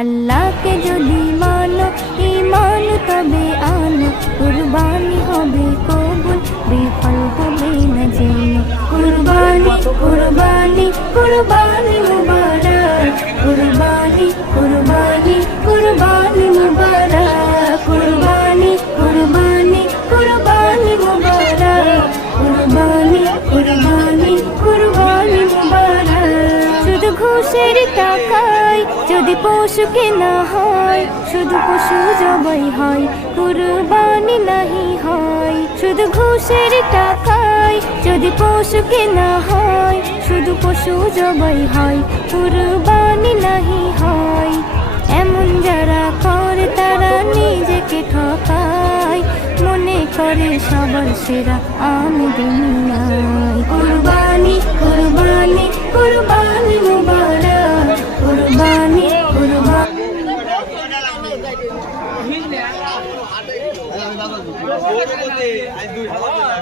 আল্লাহকে যদি মানো ঈমান তবে আনো, কুরবানি হবে কবুল, বিফল হবে না যেন। কুরবানি কুরবানি কুরবানি মুবারক, কুরবানি কুরবানি কুরবানি মুবারক, কুরবানি কুরবানি কুরবানি মুবারক, কুরবানি কুরবানি কুরবানি মুবারক। শুধু ঘুষের টাকায় যদি পশু কেনা হয়, শুধু পশু জবাই হয়, কুরবানি নাহি হয়। শুধু ঘুষের টাকায় যদি পশু কেনা হয়, শুধু পশু জবাই হয়, কুরবানি নাহি হয়। এমন যারা করে তারা নিজেকে ঠকায়, মনে করে সবার সেরা আমি দুনিয়ায়। কুরবানি কুরবানি কুরবানি মুবারক, কুরবানি কুরবানি। আজ 2 হাজার